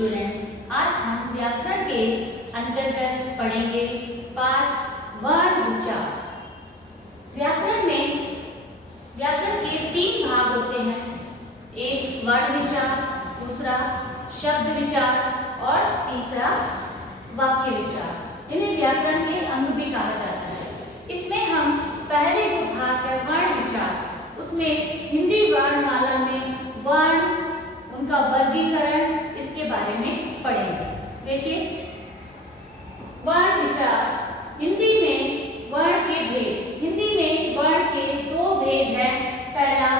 Students, आज हम व्याकरण के अंतर्गत पढ़ेंगे पाठ वर्ण विचार। व्याकरण के 3 भाग होते हैं, एक वर्ण विचार, दूसरा शब्द विचार और तीसरा वाक्य विचार। इन्हें व्याकरण के अंग भी कहा जाता है। इसमें हम पहले जो भाग है वर्ण विचार, उसमें हिंदी वर्णमाला में वर्ण, उनका वर्गीकरण, इसके बारे में पढ़ेंगे। देखिए, वर्ण विचार। हिंदी में वर्ण के भेद। हिंदी में वर्ण के 2 भेद हैं, पहला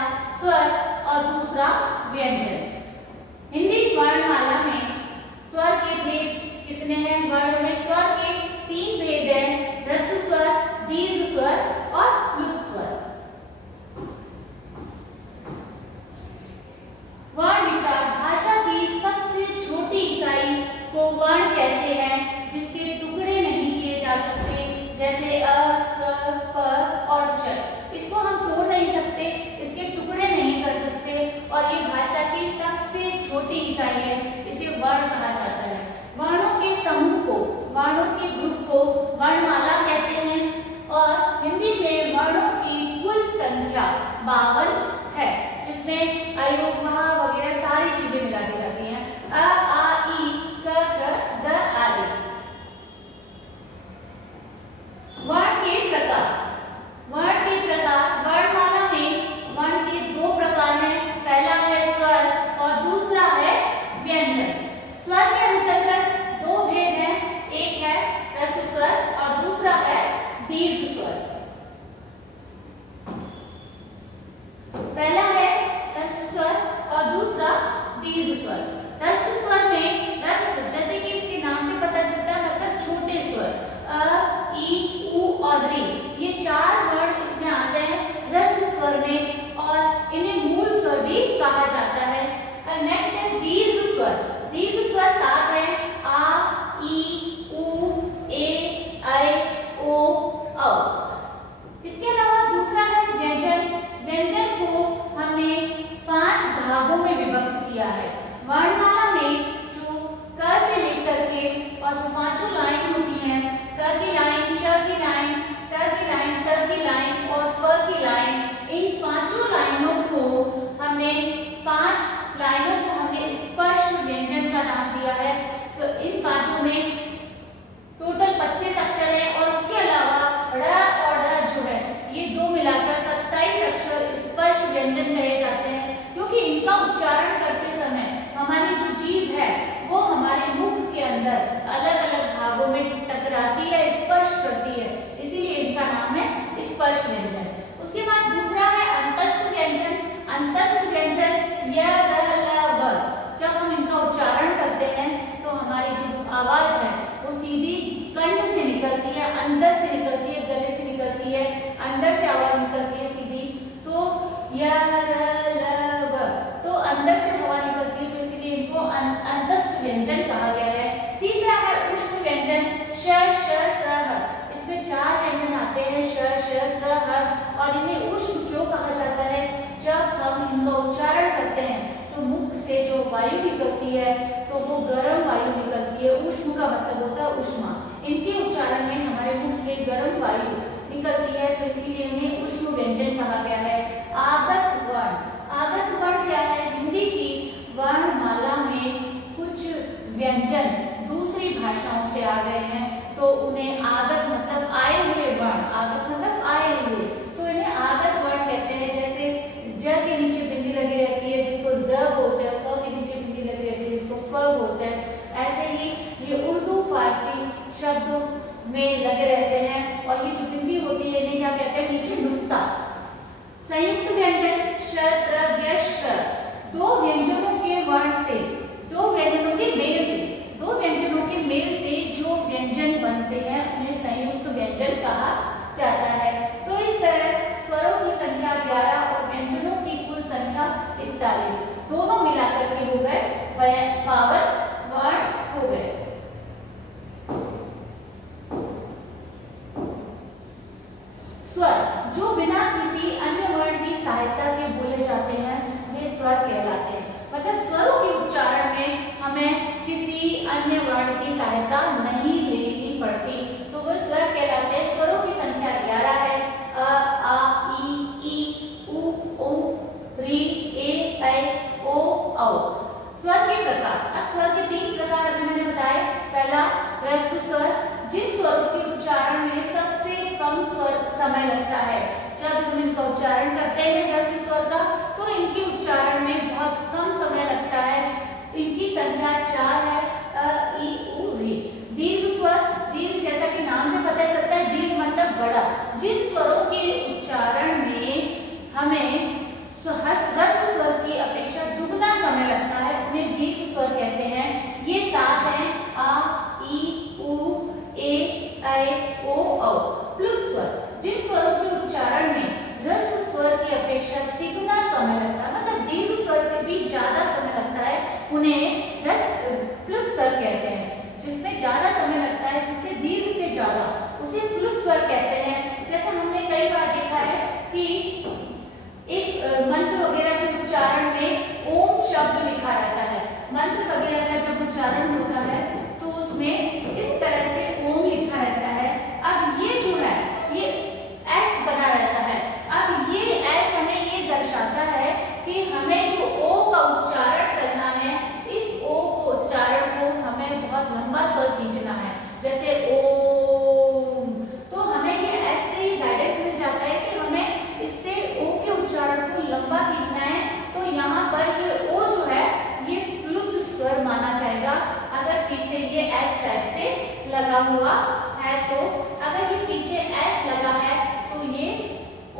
स्वर और दूसरा व्यंजन। हिंदी वर्णमाला में स्वर के भेद कितने हैं? वर्ण में स्वर के 3 भेद हैं, ह्रस्व स्वर, दीर्घ स्वर और प्लुत स्वर। वर्ण विचार भाषा की सबसे छोटी इकाई को वर्ण कहते हैं, जिसके टुकड़े नहीं किए जा सकते, जैसे अ, क, प और च। इसको हम तोड़ नहीं सकते, इसके टुकड़े नहीं कर सकते और ये भाषा की सबसे छोटी इकाई है, इसे वर्ण कहा जाता है। वर्णों के समूह को, वर्णों के ग्रुप को वर्णमाला कहते हैं और हिंदी में वर्णों की कुल संख्या 52 है, जिसमें अयोग, वहा वगैरह सारी चीजें मिला दी जाती हैं। अ, आ, ई, क, ख, ग आदि। वर्ण के प्रकार। वर्ण के प्रकार वर्णमाला में वर्ण के 2 प्रकार हैं, पहला है स्वर और दूसरा है व्यंजन। स्वर के अंतर्गत 2 भेद हैं, एक है ह्रस्व स्वर और दूसरा है दीर्घ स्वर। पहला है ह्रस्व स्वर और दूसरा दीर्घ स्वर। ह्रस्व स्वर में ह्रस्व, जैसे कि इसके नाम से पता चलता है, मतलब छोटे स्वर अ, ई, उ और ऋ, ये 4 वर्ण इसमें आते हैं ह्रस्व स्वर में और इन्हें मूल स्वर भी कहा जाता है। नेक्स्ट है दीर्घ स्वर। दीर्घ स्वर 7 है, आ, ई, उ, ए, ऐ, ओ, औ। इसके अलावा दूसरा है व्यंजन। व्यंजन को हमने 5 भागों में विभक्त किया है। वर्णमाला में जो क से लेकर के और जो 5 लाइन होती हैं, क की लाइन, च की लाइन, त की लाइन, त की लाइन और प की लाइन, इन 5 लाइनों को हमने 5 लाइनों को हमने स्पर्श व्यंजन का नाम दिया है। तो इन 5 में टोटल 25 अक्षर हैं और उसके अलावा ड़ और ढ जो है, ये 2 मिलाकर 27 अक्षर स्पर्श व्यंजन कहे जाते हैं, क्योंकि इनका उच्चारण करते समय हमारी जो जीभ है वो हमारे मुख के अंदर अलग अलग भागों में टकराती है, स्पर्श करती है, इसीलिए इनका नाम है स्पर्श व्यंजन। उसके बाद दूसरा है अंतस्थ व्यंजन। अंतस्थ व्यंजन य, र, ल, व। जब हम इनका उच्चारण करते हैं तो हमारी जो आवाज है वो सीधी कंठ से निकलती है, अंदर से निकलती है, गले से निकलती है, अंदर से आवाज निकलती है सीधी, तो य, र, ल, व। तो अंदर से हवा निकलती है, तो इसलिए इनको अंतस्थ व्यंजन कहा गया है। तीसरा है उष्ण व्यंजन श, श, स, ह। इसमें 4 व्यंजन आते हैं, श, श, स, ह, और इन्हें उष्ण क्यों कहा जाता है? जब हम इनका उच्चारण करते हैं तो मुख से जो वायु निकलती है तो वो गर्म वायु निकलती है। उष्ण का मतलब होता है उष्मा। इनके उच्चारण में हमारे मुख से गर्म वायु निकलती है, तो इसीलिए इन्हें उष्ण व्यंजन कहा गया है। आगत वर्ण। आगत वर्ण क्या है? हिंदी की वर्णमाला में कुछ व्यंजन दूसरी भाषाओं से आ गए हैं, तो उन्हें आगत मतलब आए हुए वर्ण, आगत मतलब आए हुए, तो इन्हें आगत वर्ण कहते हैं। जैसे ज के नीचे बिंदी लगी रहती है जिसको ज बोलते हैं, फ के नीचे बिंदी लगी रहती है जिसको फ बोलते हैं। ऐसे ही ये उर्दू फारसी शब्दों में लगे रहते हैं और ये जो बिंदी होती है इन्हें क्या कहते हैं? नीचे नुक्ता। संयुक्त व्यंजन श, त्र, ज्ञ, श। 2 व्यंजनों के वर्ण से, 2 व्यंजनों के मेल से, 2 व्यंजनों के मेल से जो व्यंजन बनते हैं उन्हें संयुक्त व्यंजन कहा जाता है। तो इस तरह स्वरों की संख्या 11 और व्यंजनों की कुल संख्या 41, दोनों मिलाकर के हो गए 52 वर्ण हो गए। स्वर जो बिना किसी अन्य वर्ण की सहायता के बोले जाते हैं, वे स्वर कहलाते हैं। मतलब स्वरों के उच्चारण में हमें इनका उच्चारण करते हैं ह्रस्व स्वर का, तो इनके उच्चारण में बहुत कम समय लगता है। इनकी संख्या 4 है, अ, ई, उ, री। दीर्घ स्वर, दीर्घ जैसा कि नाम से पता चलता है, दीर्घ मतलब बड़ा। जिन स्वरों के उच्चारण में हमें ह्रस्व स्वर की अपेक्षा दुगना समय लगता है, उन्हें दीर्घ स्वर कहते हैं। ये 7 हैं, आ, ई, उ, ए, ऐ, ओ, औ। प्लुत स्वर, जिन स्वरों के उच्चारण में ह्रस्व स्वर की अपेक्षा तिगुना समय लगता है, मतलब दीर्घ स्वर से भी ज्यादा समय लगता है, उन्हें प्लुत स्वर कहते हैं। जिसमें ज्यादा समय लगता है, जिससे दीर्घ से ज्यादा, उसे प्लुत स्वर कहते हैं। जैसे हमने कई बार देखा है कि एक मंत्र वगैरह के उच्चारण में ओम शब्द लिखा रहता है। मंत्र वगैरह का जब उच्चारण होता है तो उसमें इस तरह से ओम लिखा रहता है। अब ये जो है ये एस बना रहता है। अब ये एस हमें ये दर्शाता है कि हमें जो ओ का उच्चारण करना है, इस ओ को उच्चारण को हमें बहुत लंबा स्वर खींचना है, जैसे ओम। तो हमें ये ऐसे ही गाइडेंस मिल जाता है कि हमें इससे ओ के उच्चारण को लंबा खींचना है। तो यहाँ पर ये ओ जो है ये प्लुत स्वर माना जाएगा अगर पीछे ये एस टाइप से लगा हुआ है। तो अगर ये पीछे एस लगा है तो ये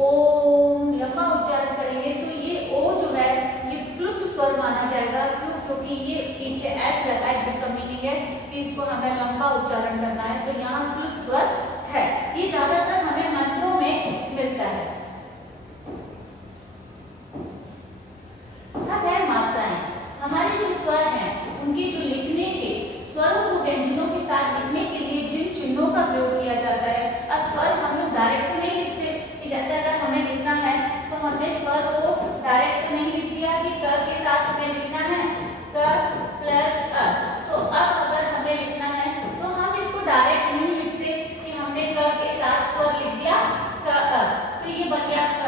ओम लंबा उच्चारण करेंगे, तो ये ओ जो है ये प्लुत स्वर माना जाएगा। क्यों? क्योंकि ये पीछे एस लगा है, जिसका मीनिंग है कि इसको हमें लंबा उच्चारण करना है। तो यहाँ प्लुत स्वर है। ये ज्यादातर हमें मंत्रों में मिलता है। अब है मात्राएं। हमारे जो स्वर हैं उनके जो लिखने के स्वरों को व्यंजनों के साथ लिखने के लिए जिन चिन्हों का प्रयोग किया जाता है। अब स्वर हम लोग डायरेक्ट तो नहीं लिखते कि जैसे अगर हमें लिखना है तो हमने स्वर को डायरेक्ट तो नहीं लिख दिया कि क के साथ हमें लिखना है क प्लस अ। तो अब अगर हमें लिखना है तो हम इसको डायरेक्ट नहीं लिखते कि हमने क के साथ स्वर लिख दिया क अ, तो ये बन गया क।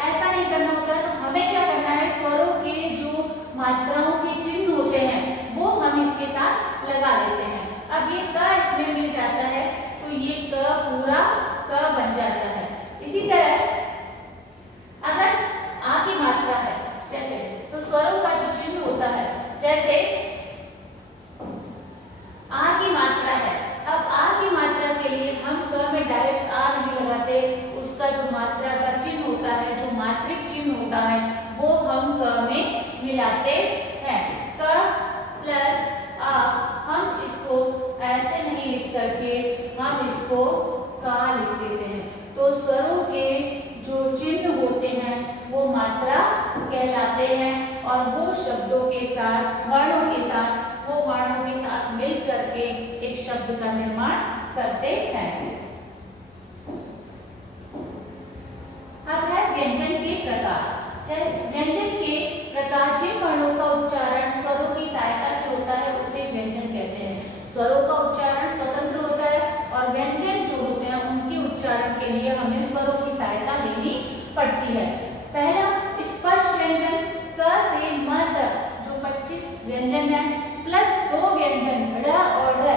ऐसा नहीं करना होता है। तो हमें क्या करना है, स्वरों के जो मात्राओं के चिन्ह होते हैं वो हम इसके साथ लगा लेते हैं। अब ये क इसमें मिल जाता है तो ये क पूरा क बन जाता है। इसी तरह अगर आ की मात्रा है जैसे, तो स्वरों का जो चिन्ह होता है, जैसे आ की मात्रा है। अब आ की मात्रा के लिए हम क में डायरेक्ट आ नहीं लगाते, उसका जो मात्रा का चिन्ह होता है, जो मात्रिक चिन्ह होता है, वो हम क में मिलाते हैं। क प्लस आ, हम इसको ऐसे नहीं लिख करके हम इसको का लिख देते हैं। तो स्वरों के जो चिन्ह होते हैं वो मात्रा कहलाते हैं और वो शब्दों के साथ, वर्णों के साथ, वो वर्णों के साथ मिल करके एक शब्द का निर्माण करते हैं। अब है व्यंजन के प्रकार। व्यंजन के प्रकार, जिन वर्णों का उच्चारण स्वरों की सहायता से होता है उसे व्यंजन कहते हैं। स्वरों का उच्चारण स्वतंत्र होता है और व्यंजन जो होते हैं उनके उच्चारण के लिए हमें स्वरों की सहायता लेनी पड़ती है। पहला स्पर्श व्यंजन, क से म तक जो 25 व्यंजन है, प्लस 2 व्यंजन ड़ और ढ,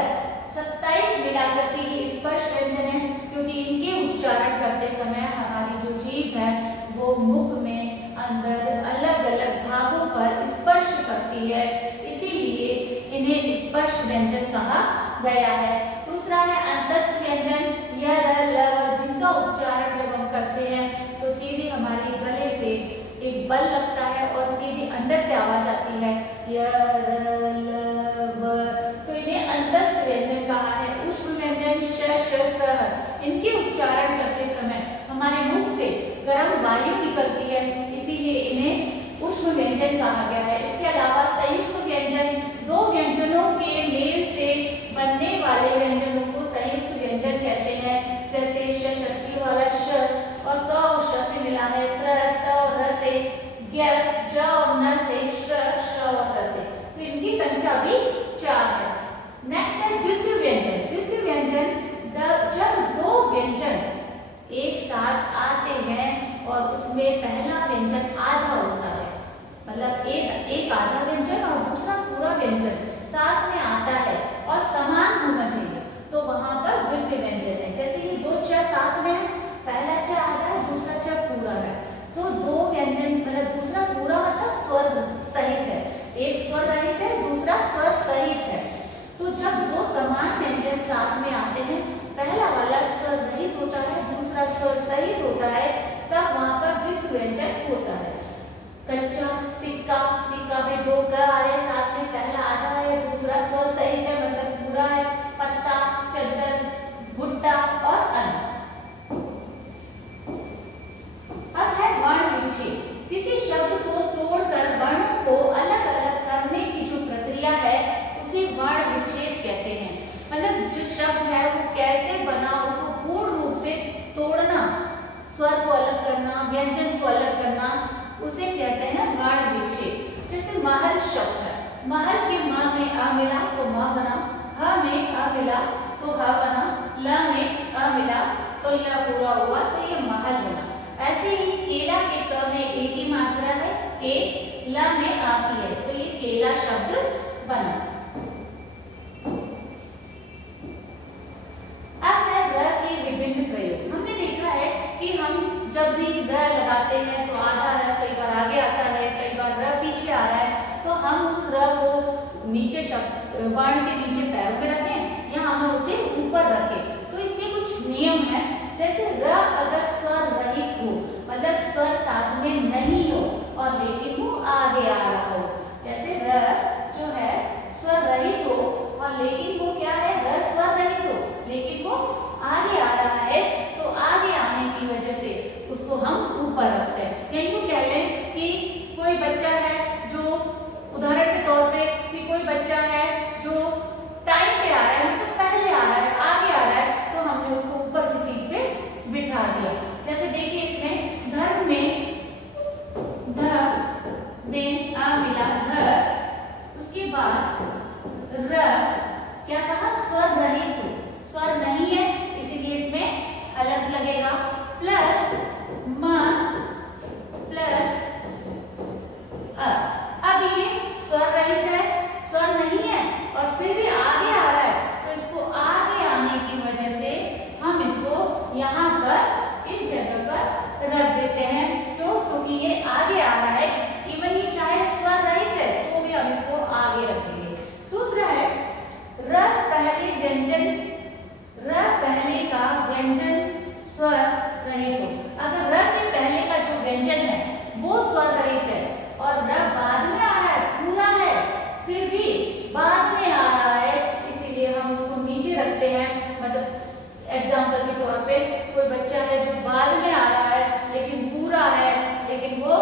27 मिलाकर के ये स्पर्श व्यंजन है। क्योंकि इनके उच्चारण करते समय हमारी जो जीभ है वो मुख में अंदर अलग अलग भागों पर स्पर्श करती है, इसीलिए इन्हें स्पर्श व्यंजन कहा गया है। दूसरा है अंतस्थ व्यंजन, य, र, ल, जिनका उच्चारण जब हम करते हैं तो सीधे हमारे गले से एक बल लगता है और सीधे अंदर से आवाज आती है य, र, ल, व, तो इन्हें अंतस्थ व्यंजन कहा है। ऊष्म व्यंजन श, श, स, इनके उच्चारण करते समय हमारे मुख से गर्म वायु निकलती है, इसीलिए इन्हें ऊष्म व्यंजन कहा गया है। इसके अलावा संयुक्त व्यंजन, 2 व्यंजनों के मेल से बनने वाले व्यंजनों को संयुक्त व्यंजन कहते हैं। जैसे श शक्ति वाला श और क और श से मिला है, त्र, त और र से, ज्ञ, ज और न से, श, श और र से, तो इनकी संख्या भी 4 है। नेक्स्ट है द्वितीय व्यंजन। द्वितीय व्यंजन जब 2 व्यंजन एक साथ आते हैं और उसमें पहला व्यंजन आधा होता है, मतलब एक आधा व्यंजन और दूसरा पूरा व्यंजन साथ में आता है और समान होना चाहिए, तो वहां पर द्वितीय व्यंजन है। जैसे ये 2 च साथ में है, पहला च आधा है, दूसरा च विच्छेद, किसी शब्द को तोड़कर वर्णों को अलग अलग करने की जो प्रक्रिया है उसे वर्ण विच्छेद कहते हैं। मतलब जो शब्द है वो कैसे बना उसको पूर्ण रूप से तोड़ना, स्वर को अलग करना, व्यंजन को अलग करना, उसे कहते हैं वर्ण विच्छेद। जैसे महल शब्द है, महल के म में अ मिला तो म बना, ह में अ मिला तो ह बना, ल में अ मिला तो ल पूरा हुआ तो ये महल बना। ऐसे ही केला के क में ए की मात्रा है के, ल में आ की है तो ये केला शब्द बना। अब है र के विभिन्न प्रयोग। हमने देखा है कि हम जब भी र लगाते हैं तो आधा र कई बार आगे आता है, कई बार र पीछे आ रहा है, तो हम उस र को नीचे शब्द वर्ण के नीचे पैरों में रखें या हमें उसे ऊपर रखें। तो इसमें कुछ नियम है। जैसे र अगर स्वर रहित हो, मतलब स्वर साथ में नहीं हो और लेकिन वो आगे आ रहा हो, जैसे र जो है स्वर रहित हो और लेकिन वो क्या है, र स्वर रहित हो लेकिन वो आगे आ रहा है, तो आगे आने की वजह से उसको हम ऊपर रखते हैं। या यूं कह लें कि कोई बच्चा है जो, उदाहरण के तौर पे कि कोई बच्चा है जो टाइम पे आ रहा है, मतलब पहले आ रहा है, आगे आ रहा है, तो हमने उसको ऊपर की सीट पे बिठा दिया। जैसे देखिए इसमें धर्म में ध में आ मिला धर, उसके बाद र क्या कहा, स्वर रहित हो, स्वर नहीं है इसीलिए इसमें हलंत लगेगा, प्लस म प्लस अ। अब ये स्वर रहित है, स्वर नहीं है और फिर भी आगे आ रहा है, तो इसको आगे आने की वजह से हम इसको यहाँ पर इस जगह पर रख देते हैं। क्यों? क्योंकि ये आगे आ रहा है, इवन ये चाहे स्वर रहित है तो भी हम इसको आगे रख देंगे। दूसरा है र पहले व्यंजन, र पहले का व्यंजन स्वर रहित हो। अगर र के पहले का जो व्यंजन है वो स्वर रहित है और र बाद में आ रहा है, पूरा है फिर भी बाद में आ रहा है, इसीलिए हम उसको नीचे रखते हैं। मतलब एग्जाम्पल के तौर पे कोई बच्चा है जो बाद में आ रहा है लेकिन पूरा है, लेकिन वो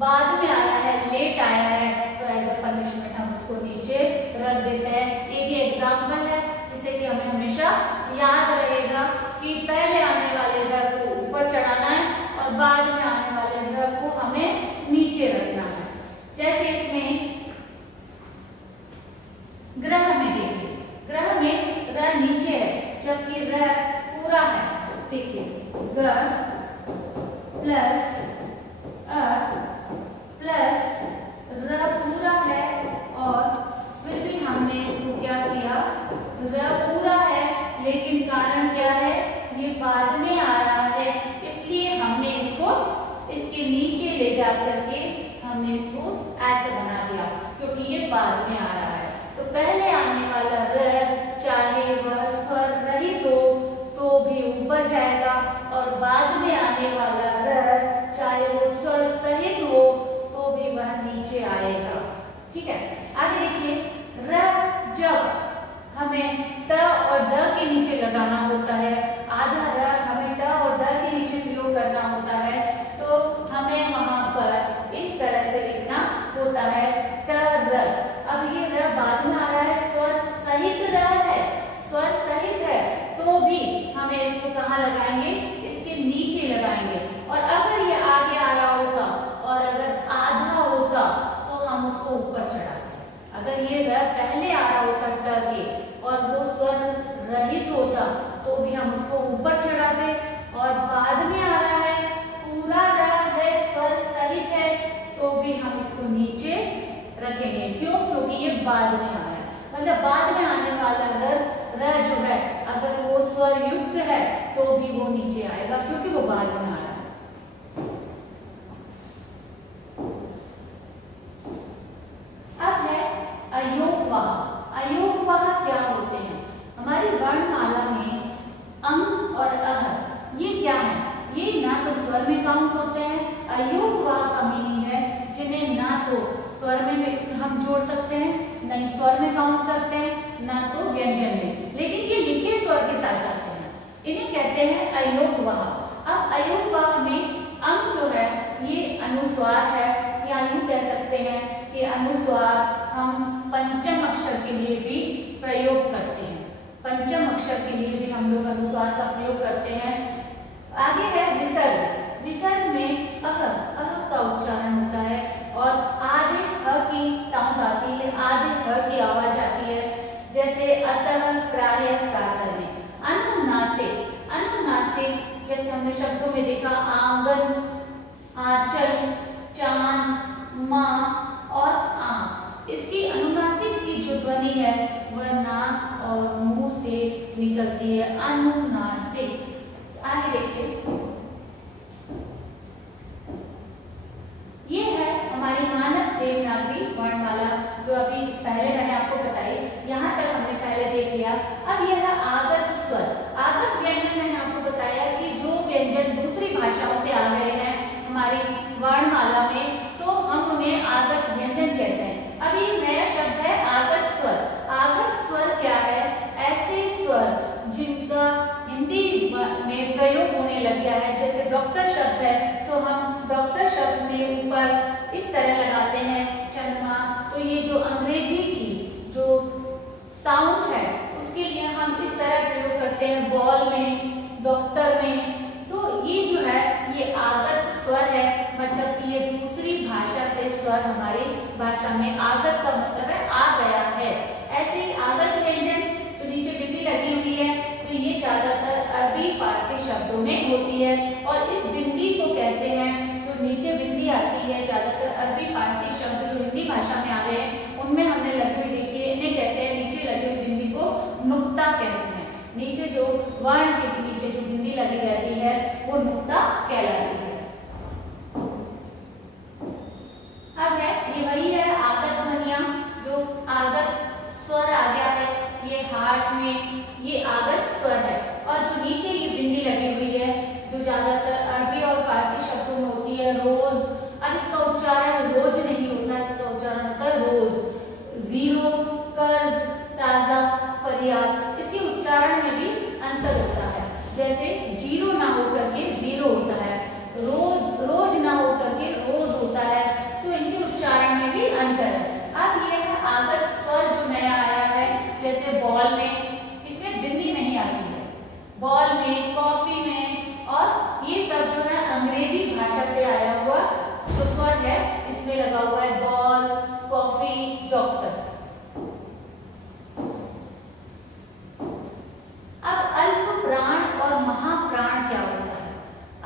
बाद में आ रहा है, लेट आया है, तो एज अ पनिशमेंट हम उसको नीचे रख देते हैं। एक ही एग्जाम्पल है जिसे कि हमें हमेशा याद रहेगा कि पहले आने वाले र को ऊपर चढ़ाना है और बाद में आने वाले र को हमें नीचे रखना है। जैसे इसमें ग्रह में देखिए, ग्रह में र नीचे है जबकि र पूरा है। देखिए ग प्लस अ प्लस र पूरा है और फिर भी हमने इसको क्या किया, र पूरा है लेकिन कारण क्या है, ये बाद में आ रहा है, इसलिए हमने इसको इसके नीचे ले जा करके हमने इसको ऐसे बना दिया क्योंकि ये बाद में आ रहा है। तो पहले आने वाला र चाहे वह स्वर रहित हो तो भी ऊपर जाएगा और बाद में आने वाला र चाहे वो स्वर सहित हो तो भी वह नीचे आएगा। ठीक है, आगे देखिए र जब हमें ट और ड के नीचे लगाना होता है, आधा र हमें ट और ड के नीचे प्रयोग करना होता है, तो हमें वहां पर इस तरह से लिखना होता है ट र। अब ये र बाद में आ रहा है, स्वर सहित र है, स्वर सहित है, तो भी हमें इसको कहाँ लगाएंगे, इसके नीचे लगाएंगे। और अगर ये आगे आ रहा होता और अगर आधा होता तो हम उसको ऊपर चढ़ाते। अगर ये र पहले आ रहा होता ट के और वो स्वर रहित होता तो भी हम उसको ऊपर चढ़ाते, और बाद में आ रहा है, पूरा र है, स्वर सहित है, तो भी हम इसको नीचे रखेंगे। क्यों? क्योंकि ये बाद में आ रहा है, मतलब बाद में आने वाला र जो है अगर वो स्वर युक्त है तो भी वो नीचे आएगा क्योंकि वो बाद में आ रहा है। अब है अयोगवाह। अयोगवाह क्या होते हैं? हमारी वर्णमाला में अंग और अह ये क्या है? ये ना तो स्वर में काउंट होते हैं, अयोगवाह का मीनिंग है जिन्हें ना तो स्वर में हम जोड़ सकते हैं, नहीं स्वर में काउंट करते हैं, ना तो व्यंजन में, लेकिन ये लिखे स्वर के साथ जाते हैं, इन्हें कहते हैं अयोगवाह। अब अयोगवाह में अंग जो है ये अनुस्वार हम पंचम अक्षर के लिए भी प्रयोग करते हैं। पंचम अक्षर के लिए भी हम लोग अनुस्वार का प्रयोग करते हैं। आगे है विसर्ग। विसर्ग में अह का उच्चारण होता है और आधे ह की साउंड आती है, आधे ह की आवाज आती है, जैसे अतः, प्रायः, प्रातः में। अनुनासिक, अनुनासिक जैसे हमने शब्दों में देखा आंगन, आंचल, चांद, माँ और आंख। इसकी अनुनासिक की जो ध्वनि है वह नाक और मुंह से निकलती है, अनुनासिक। आगे देखिए, ये है हमारी मानक देवनागरी वर्णमाला जो अभी पहले मैंने आपको बताई। यहाँ तक हमने पहले देख लिया। अब यह है आगत स्वर। आगत व्यंजन मैंने आपको बताया कि जो व्यंजन दूसरी भाषाओं से आ गए हैं हमारी वर्णमाला में, तो हम उन्हें आगत व्यंजन कहते हैं। अब ये नया शब्द है आगत स्वर। आगत स्वर क्या है? ऐसे स्वर जिनका हिंदी में प्रयोग होने लग गया है, जैसे डॉक्टर शब्द है तो हम डॉक्टर शब्द में ऊपर इस तरह लगाते हैं चंद्रमा। तो ये जो अंग्रेजी की जो साउंड है उसके लिए हम इस तरह प्रयोग करते हैं बॉल में, डॉक्टर में। तो ये जो है ये आगत स्वर है, मतलब कि ये दूसरी भाषा से स्वर हमारी भाषा में। आगत का मतलब है आ गया है। ऐसे ही आगत व्यंजन जो नीचे बिंदी लगी हुई है तो ये ज्यादातर अरबी फारसी शब्दों में होती है और इस बिंदी को कहते हैं, जो नीचे बिंदी आती है ज्यादातर अरबी फारसी शब्द जो हिंदी भाषा में आ रहे हैं उनमें हमने लगी हुई देखी है, इन्हें कहते हैं, नीचे लगी हुई बिंदी को नुक्ता कहते हैं। नीचे जो वर्ण के नीचे जो बिंदी लगी रहती है वो नुक्ता कहलाती है। अब है ये वही है आगत ध्वनियां, जो आगत स्वर आ गया है ये हार्ट में, ये आगत स्वर है। और जो नीचे ये बिंदी लगी हुई है जो ज्यादातर अरबी और फारसी शब्दों में होती है, रोज। अब इसका उच्चारण रोज नहीं होता, इसका उच्चारण होता है रोज। जीरो, कर्ज, ताजा, फरियाद, इसके उच्चारण में भी अंतर होता है। जैसे जीरो ना होकर के जीरो होता है, रोज रोज ना होकर के रोज होता है, तो इनके उच्चारण में भी अंतर है। अब ये है आगत स्वर जो नया आया है, जैसे बॉल में, इसमें बिंदी नहीं आती है, बॉल में, कॉफी में, और ये सब जो है अंग्रेजी भाषा से आया हुआ जो स्वर है इसमें लगा हुआ है बॉल, कॉफी, डॉक्टर। अब अल्प प्राण और महाप्राण क्या होता है?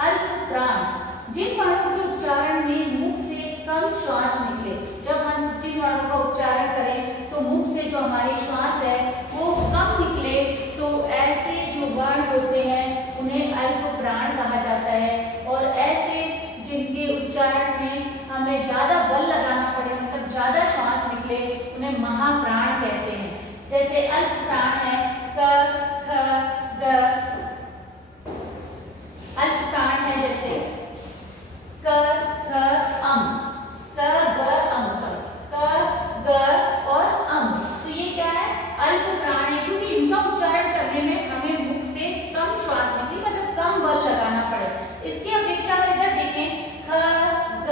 अल्प प्राण जिन वर्णों के उच्चारण में मुख से कम श्वास निकले। जब हम जिन वर्णों का उच्चारण करें तो मुख से जो हमारी श्वास है वो कम निकले, तो ऐसे जो वर्ण होते हैं उन्हें अल्प प्राण कहा जाता है। और ऐसे जिनके उच्चारण में हमें ज्यादा बल लगाना पड़े, मतलब ज्यादा श्वास निकले, उन्हें महाप्राण कहते हैं। जैसे अल्प प्राण है क, ख, ग। अल्प प्राण है जैसे क, ख, अम, क, ग, अम, सॉरी, क, ग और अम। तो ये क्या है? अल्प प्राण है, क्योंकि इनका उच्चारण करने में हमें मुख से कम श्वास निकली, मतलब कम बल लगाना पड़े। इसकी अपेक्षा इधर देखें ख, ग,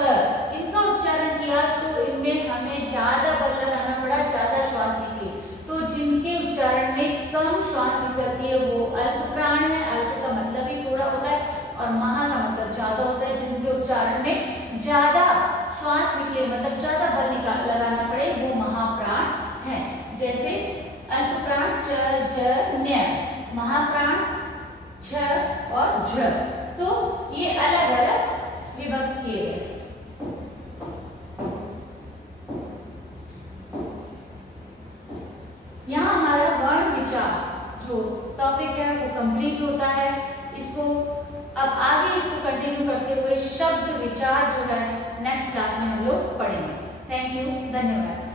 इनका उच्चारण किया तो इनमें हमें ज्यादा बल लगाना पड़ा, ज्यादा श्वास निकली। तो जिनके उच्चारण में कम श्वास निकलती है वो अल्प प्राण है। अल्प का मतलब ही थोड़ा होता है और महा का मतलब ज्यादा होता है। जिनके उच्चारण में ज्यादा श्वास निकले, मतलब ज्यादा बल लगाना पड़े, वो महाप्राण है। जैसे अल्प प्राण च, ज, न्य, महाप्राण छ और झ। तो ये अलग अलग विभक्त किए गए। यहाँ हमारा वर्ण विचार जो टॉपिक है वो कंप्लीट होता है। इसको अब आगे इसको कंटिन्यू करते हुए शब्द विचार जो है नेक्स्ट क्लास में हम लोग पढ़ेंगे। थैंक यू, धन्यवाद।